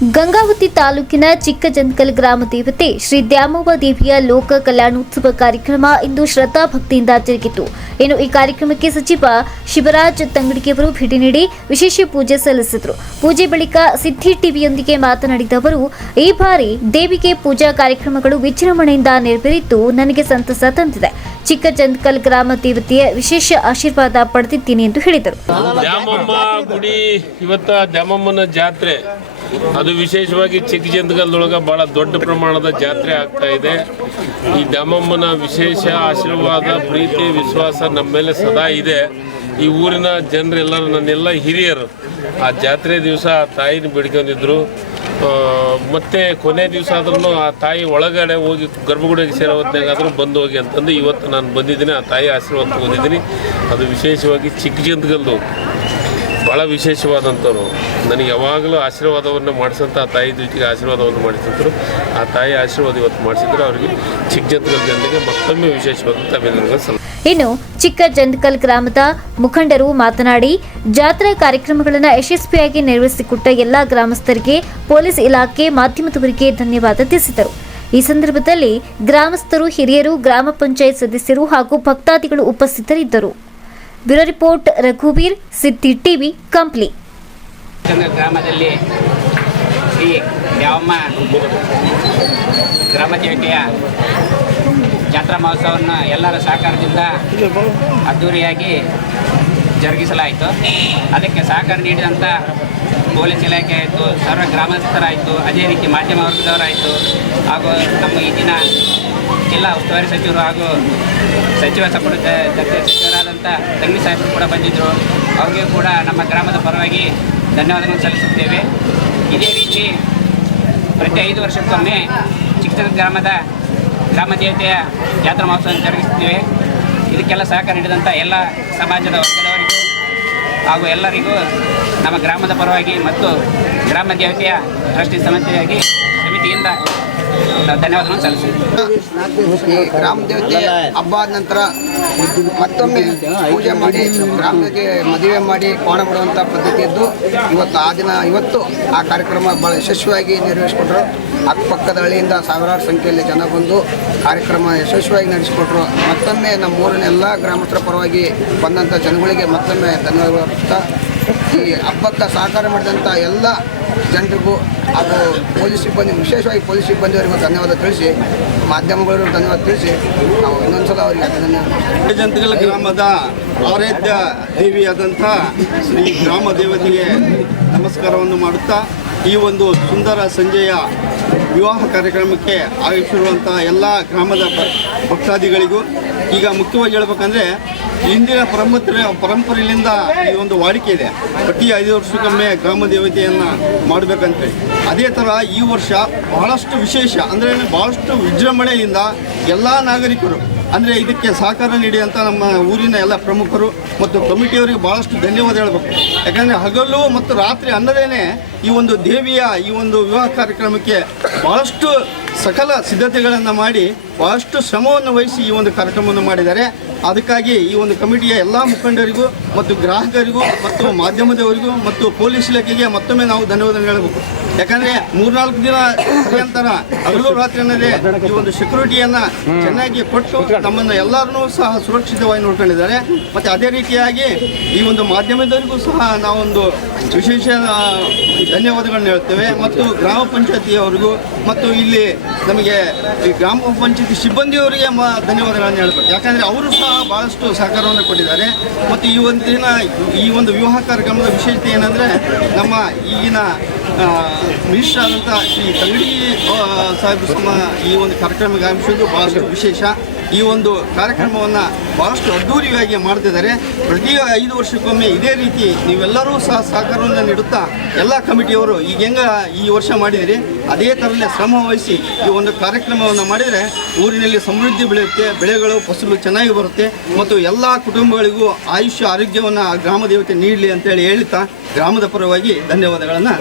ಗಂಗಾವತಿ ತಾಲೂಕಿನ ಚಿಕ್ಕಜಂತ್ಕಲ್ ಗ್ರಾಮ ದೇವತೆ ಶ್ರೀ ದ್ಯಾಮವ್ವ ದೇವಿಯ ಲೋಕ ಕಲ್ಯಾಣೋತ್ಸವ ಕಾರ್ಯಕ್ರಮ ಇಂದು ಶ್ರದ್ಧಾ ಭಕ್ತಿಯಿಂದ ಜರುಗಿತು. ಇನ್ನು ಈ ಕಾರ್ಯಕ್ರಮಕ್ಕೆ ಸಚಿವ ಶಿವರಾಜ್ ತಂಗಡಿಗೆಯವರು ಭೇಟಿ ನೀಡಿ ವಿಶೇಷ ಪೂಜೆ ಸಲ್ಲಿಸಿದರು. ಪೂಜೆ ಬಳಿಕ ಸಿದ್ಧಿ ಟಿವಿಯೊಂದಿಗೆ ಮಾತನಾಡಿದ ಅವರು, ಈ ಬಾರಿ ದೇವಿಗೆ ಪೂಜಾ ಕಾರ್ಯಕ್ರಮಗಳು ವಿಜೃಂಭಣೆಯಿಂದ ನೆರವೇರಿದ್ದು ನನಗೆ ಸಂತಸ ತಂದಿದೆ. ಚಿಕ್ಕಜಂತ್ಕಲ್ ಗ್ರಾಮ ದೇವತೆಯ ವಿಶೇಷ ಆಶೀರ್ವಾದ ಪಡೆದಿದ್ದೀನಿ ಎಂದು ಹೇಳಿದರು. ದ್ಯಾಮಮ್ಮ ಗುಡಿ ಇವತ್ತ ದ್ಯಾಮಮ್ಮನ ಜಾತ್ರೆ ಅದು ವಿಶೇಷವಾಗಿ ಚಿಕ್ಕಜಂತ್ಕಲ್ದೊಳಗೆ ಭಾಳ ದೊಡ್ಡ ಪ್ರಮಾಣದ ಜಾತ್ರೆ ಆಗ್ತಾ ಇದೆ. ಈ ದ್ಯಾಮಮ್ಮನ ವಿಶೇಷ ಆಶೀರ್ವಾದ, ಪ್ರೀತಿ, ವಿಶ್ವಾಸ ನಮ್ಮ ಮೇಲೆ ಸದಾ ಇದೆ. ಈ ಊರಿನ ಜನರೆಲ್ಲರೂ, ನನ್ನೆಲ್ಲ ಹಿರಿಯರು ಆ ಜಾತ್ರೆ ದಿವಸ ಆ ತಾಯಿನ ಬೇಡ್ಕೊಂಡಿದ್ರು. ಮತ್ತು ಕೊನೆ ದಿವಸ ಆದ್ರೂ ಆ ತಾಯಿ ಒಳಗಡೆ ಹೋಗಿ ಗರ್ಭಗುಡಿಗೆ ಸೇರೋ ಹೊತ್ತಿನಾಗಾದರೂ ಬಂದು ಹೋಗಿ ಅಂತಂದು ಇವತ್ತು ನಾನು ಬಂದಿದ್ದೀನಿ. ಆ ತಾಯಿ ಆಶೀರ್ವಾದ ತಗೊಂಡಿದ್ದೀನಿ. ಅದು ವಿಶೇಷವಾಗಿ ಚಿಕ್ಕಜಂತ್ಕಲ್ದು ಭಾಳ ವಿಶೇಷವಾದಂಥವ್ರು. ನನಗೆ ಯಾವಾಗಲೂ ಆಶೀರ್ವಾದವನ್ನು ಮಾಡಿಸಂತ ಆ ತಾಯಿ ಜೊತೆಗೆ ಆಶೀರ್ವಾದವನ್ನು ಮಾಡಿಸಿದ್ರು. ಆ ತಾಯಿ ಆಶೀರ್ವಾದ ಇವತ್ತು ಮಾಡಿಸಿದ್ರು. ಅವರಿಗೆ ಚಿಕ್ಕಜಂತ್ಕಲ್ ಜನರಿಗೆ ಮತ್ತೊಮ್ಮೆ ವಿಶೇಷವಾದಂಥ ಅಭಿನಂದನೆಗಳು ಸಲ್ಲಿಸುತ್ತೇನೆ. ಇನ್ನು ಚಿಕ್ಕಜಂತ್ಕಲ್ ಗ್ರಾಮದ ಮುಖಂಡರು ಮಾತನಾಡಿ, ಜಾತ್ರಾ ಕಾರ್ಯಕ್ರಮಗಳನ್ನು ಯಶಸ್ವಿಯಾಗಿ ನೆರವೇರಿಸಿಕೊಟ್ಟ ಎಲ್ಲ ಗ್ರಾಮಸ್ಥರಿಗೆ, ಪೊಲೀಸ್ ಇಲಾಖೆ, ಮಾಧ್ಯಮದವರಿಗೆ ಧನ್ಯವಾದ ತಿಳಿಸಿದರು. ಈ ಸಂದರ್ಭದಲ್ಲಿ ಗ್ರಾಮಸ್ಥರು, ಹಿರಿಯರು, ಗ್ರಾಮ ಪಂಚಾಯತ್ ಸದಸ್ಯರು ಹಾಗೂ ಭಕ್ತಾದಿಗಳು ಉಪಸ್ಥಿತರಿದ್ದರು. ಬ್ಯೂರೋ ರಿಪೋರ್ಟ್, ರಘುವೀರ್, ಸಿದ್ಧಿ ಟಿವಿ, ಕಂಪ್ಲಿ. ಗ್ರಾಮದಲ್ಲಿ ಶ್ರೀ ದ್ಯಾಮವ್ವ ಗ್ರಾಮ ದೇವತೆಯ ಜಾತ್ರಾ ಮಹೋತ್ಸವವನ್ನು ಎಲ್ಲರ ಸಹಕಾರದಿಂದ ಅದ್ದೂರಿಯಾಗಿ ಜರುಗಿಸಲಾಯಿತು. ಅದಕ್ಕೆ ಸಹಕಾರ ನೀಡಿದಂಥ ಪೊಲೀಸ್ ಇಲಾಖೆ ಆಯಿತು, ಸರ್ವ ಗ್ರಾಮಸ್ಥರಾಯಿತು, ಅದೇ ರೀತಿ ಮಾಧ್ಯಮ ವರ್ಗದವರಾಯಿತು, ಹಾಗೂ ನಮ್ಮ ಈಗಿನ ಜಿಲ್ಲಾ ಉಸ್ತುವಾರಿ ಸಚಿವರು ಹಾಗೂ ಸಚಿವ ಸಂಪುಟ ಸಚಿವರಾದಂಥ ತಂಗಿ ಸಾಹೇಬರು ಕೂಡ ಬಂದಿದ್ದರು. ಅವ್ರಿಗೂ ಕೂಡ ನಮ್ಮ ಗ್ರಾಮದ ಪರವಾಗಿ ಧನ್ಯವಾದಗಳನ್ನು ಸಲ್ಲಿಸುತ್ತೇವೆ. ಇದೇ ರೀತಿ ಪ್ರತಿ 5 ವರ್ಷಕ್ಕೊಮ್ಮೆ ಚಿಕ್ಕಜಂತ್ಕಲ್ ಗ್ರಾಮದ ಗ್ರಾಮ ದೇವತೆಯ ಜಾತ್ರಾ ಮಹೋತ್ಸವ ಜರುಗಿಸುತ್ತೇವೆ. ಇದಕ್ಕೆಲ್ಲ ಸಹಕಾರ ನೀಡಿದಂಥ ಎಲ್ಲ ಸಮಾಜದ ವರ್ಗದವರಿಗೂ ಹಾಗೂ ಎಲ್ಲರಿಗೂ ನಮ್ಮ ಗ್ರಾಮದ ಪರವಾಗಿ ಮತ್ತು ಗ್ರಾಮ ದೇವತೆಯ ಟ್ರಸ್ಟಿ ಸಮಿತಿಯಿಂದ ಧನ್ಯವಾದಗಳನ್ನು ಸಲ್ಲಿಸಿದ್ದೀವಿ. ಗ್ರಾಮ ದೇವತೆ ಹಬ್ಬ ಆದ ನಂತರ ಮತ್ತೊಮ್ಮೆ ಪೂಜೆ ಮಾಡಿ ಗ್ರಾಮಕ್ಕೆ ಮದುವೆ ಮಾಡಿ ಕೋಣ ಬಿಡುವಂಥ ಪದ್ಧತಿ ಇದ್ದು ಇವತ್ತು ಆ ಕಾರ್ಯಕ್ರಮ ಭಾಳ ಯಶಸ್ವಿಯಾಗಿ ನೆರವೇರಿಸಿಕೊಟ್ರು. ಅಕ್ಕಪಕ್ಕದ ಹಳ್ಳಿಯಿಂದ ಸಾವಿರಾರು ಸಂಖ್ಯೆಯಲ್ಲಿ ಜನ ಬಂದು ಕಾರ್ಯಕ್ರಮ ಯಶಸ್ವಿಯಾಗಿ ನಡೆಸಿಕೊಟ್ರು. ಮತ್ತೊಮ್ಮೆ ನಮ್ಮ ಊರಿನ ಎಲ್ಲ ಗ್ರಾಮಸ್ಥರ ಪರವಾಗಿ ಬಂದಂಥ ಜನಗಳಿಗೆ ಮತ್ತೊಮ್ಮೆ ಧನ್ಯವಾದಗಳು ಅರ್ಪಿಸ್ತಾ, ಈ ಹಬ್ಬಕ್ಕೆ ಸಹಕಾರ ಮಾಡಿದಂಥ ಎಲ್ಲ ಜನರಿಗೂ ಹಾಗೂ ಪೊಲೀಸ್ ಸಿಬ್ಬಂದಿ, ವಿಶೇಷವಾಗಿ ಪೊಲೀಸ್ ಸಿಬ್ಬಂದಿಯವರಿಗೂ ಧನ್ಯವಾದ ತಿಳಿಸಿ, ಮಾಧ್ಯಮಗಳಿಗೂ ಧನ್ಯವಾದ ತಿಳಿಸಿ, ನಾವು ಇನ್ನೊಂದ್ಸಲ ಅವರಿಗೆ ಧನ್ಯವಾದ. ಚಿಕ್ಕಜಂತ್ಕಲ್ ಗ್ರಾಮದ ಆರಾಧ್ಯ ದೇವಿಯಾದಂಥ ಶ್ರೀ ಗ್ರಾಮ ದೇವತೆಗೆ ನಮಸ್ಕಾರವನ್ನು ಮಾಡುತ್ತಾ, ಈ ಒಂದು ಸುಂದರ ಸಂಜೆಯ ವಿವಾಹ ಕಾರ್ಯಕ್ರಮಕ್ಕೆ ಆಗಮಿಸಿರುವಂಥ ಎಲ್ಲ ಗ್ರಾಮದ ಭಕ್ತಾದಿಗಳಿಗೂ, ಈಗ ಮುಖ್ಯವಾಗಿ ಹೇಳ್ಬೇಕಂದ್ರೆ ಇಂದಿನ ಪರಂಪರೆಯಿಂದ ಈ ಒಂದು ವಾಡಿಕೆ ಇದೆ, ಪ್ರತಿ 5 ವರ್ಷಕ್ಕೊಮ್ಮೆ ಗ್ರಾಮ ದೇವತೆಯನ್ನು ಮಾಡಬೇಕಂತೇಳಿ. ಅದೇ ಥರ ಈ ವರ್ಷ ಬಹಳಷ್ಟು ವಿಶೇಷ ಅಂದರೆ ಭಾಳಷ್ಟು ವಿಜೃಂಭಣೆಯಿಂದ ಎಲ್ಲ ನಾಗರಿಕರು ಅಂದರೆ ಇದಕ್ಕೆ ಸಹಕಾರ ನೀಡಿದಂಥ ನಮ್ಮ ಊರಿನ ಎಲ್ಲ ಪ್ರಮುಖರು ಮತ್ತು ಕಮಿಟಿಯವರಿಗೆ ಭಾಳಷ್ಟು ಧನ್ಯವಾದ ಹೇಳಬೇಕು. ಯಾಕಂದರೆ ಹಗಲು ಮತ್ತು ರಾತ್ರಿ ಅನ್ನದೇನೆ ಈ ಒಂದು ದೇವಿಯ ಈ ಒಂದು ವಿವಾಹ ಕಾರ್ಯಕ್ರಮಕ್ಕೆ ಭಾಳಷ್ಟು ಸಕಲ ಸಿದ್ಧತೆಗಳನ್ನು ಮಾಡಿ ಭಾಳಷ್ಟು ಶ್ರಮವನ್ನು ವಹಿಸಿ ಈ ಒಂದು ಕಾರ್ಯಕ್ರಮವನ್ನು ಮಾಡಿದ್ದಾರೆ. ಅದಕ್ಕಾಗಿ ಈ ಒಂದು ಕಮಿಟಿಯ ಎಲ್ಲ ಮುಖಂಡರಿಗೂ ಮತ್ತು ಗ್ರಾಹಕರಿಗೂ ಮತ್ತು ಮಾಧ್ಯಮದವರಿಗೂ ಮತ್ತು ಪೊಲೀಸ್ ಇಲಾಖೆಗೆ ಮತ್ತೊಮ್ಮೆ ನಾವು ಧನ್ಯವಾದ ಹೇಳಬೇಕು. ಯಾಕಂದರೆ 3-4 ದಿನ ನಿರಂತರ ಹಗಲು ರಾತ್ರಿ ಅನ್ನೋದೇ ಈ ಒಂದು ಸೆಕ್ಯೂರಿಟಿಯನ್ನು ಚೆನ್ನಾಗಿ ಕೊಟ್ಟು ನಮ್ಮನ್ನು ಎಲ್ಲರನ್ನೂ ಸಹ ಸುರಕ್ಷಿತವಾಗಿ ನೋಡ್ಕೊಂಡಿದ್ದಾರೆ. ಮತ್ತು ಅದೇ ರೀತಿಯಾಗಿ ಈ ಒಂದು ಮಾಧ್ಯಮದವರಿಗೂ ಸಹ ನಾವೊಂದು ವಿಶೇಷ ಧನ್ಯವಾದಗಳನ್ನ ಹೇಳ್ತೇವೆ. ಮತ್ತು ಗ್ರಾಮ ಪಂಚಾಯತಿಯವರಿಗೂ ಮತ್ತು ಇಲ್ಲಿ ನಮಗೆ ಈ ಗ್ರಾಮ ಪಂಚಾಯತಿ ಸಿಬ್ಬಂದಿಯವರಿಗೆ ಧನ್ಯವಾದಗಳನ್ನು ಹೇಳ್ಬೇಕು. ಯಾಕಂದರೆ ಅವರು ಸಹ ಭಾಳಷ್ಟು ಸಹಕಾರವನ್ನು ಕೊಟ್ಟಿದ್ದಾರೆ. ಮತ್ತು ಈ ಒಂದು ವಿವಾಹ ಕಾರ್ಯಕ್ರಮದ ವಿಶೇಷತೆ ಏನಂದರೆ, ನಮ್ಮ ಈಗಿನ ಮಿನಿಸ್ಟರ್ ಆದಂಥ ಶ್ರೀ ತಂಗಡಿ ಸಾಹೇಬರು ಈ ಒಂದು ಕಾರ್ಯಕ್ರಮಕ್ಕೆ ಆಗಮಿಸೋದು ಭಾಳಷ್ಟು ವಿಶೇಷ. ಈ ಒಂದು ಕಾರ್ಯಕ್ರಮವನ್ನು ಭಾಳಷ್ಟು ಅದ್ದೂರಿಯಾಗಿ ಮಾಡ್ತಿದ್ದಾರೆ. ಪ್ರತಿ 5 ವರ್ಷಕ್ಕೊಮ್ಮೆ ಇದೇ ರೀತಿ ನೀವೆಲ್ಲರೂ ಸಹ ಸಹಕಾರವನ್ನು ನೀಡುತ್ತಾ ಎಲ್ಲ ಕಮಿಟಿಯವರು ಈಗ ಈ ವರ್ಷ ಮಾಡಿದಿರಿ ಅದೇ ಥರನೇ ಶ್ರಮ ವಹಿಸಿ ಈ ಒಂದು ಕಾರ್ಯಕ್ರಮವನ್ನು ಮಾಡಿದರೆ ಊರಿನಲ್ಲಿ ಸಮೃದ್ಧಿ ಬೆಳೆಯುತ್ತೆ, ಬೆಳೆಗಳು ಫಸಲು ಚೆನ್ನಾಗಿ ಬರುತ್ತೆ ಮತ್ತು ಎಲ್ಲ ಕುಟುಂಬಗಳಿಗೂ ಆಯುಷ್ಯ ಆರೋಗ್ಯವನ್ನು ಗ್ರಾಮ ದೇವತೆ ನೀಡಲಿ ಅಂತೇಳಿ ಹೇಳುತ್ತಾ ಗ್ರಾಮದ ಪರವಾಗಿ ಧನ್ಯವಾದಗಳನ್ನು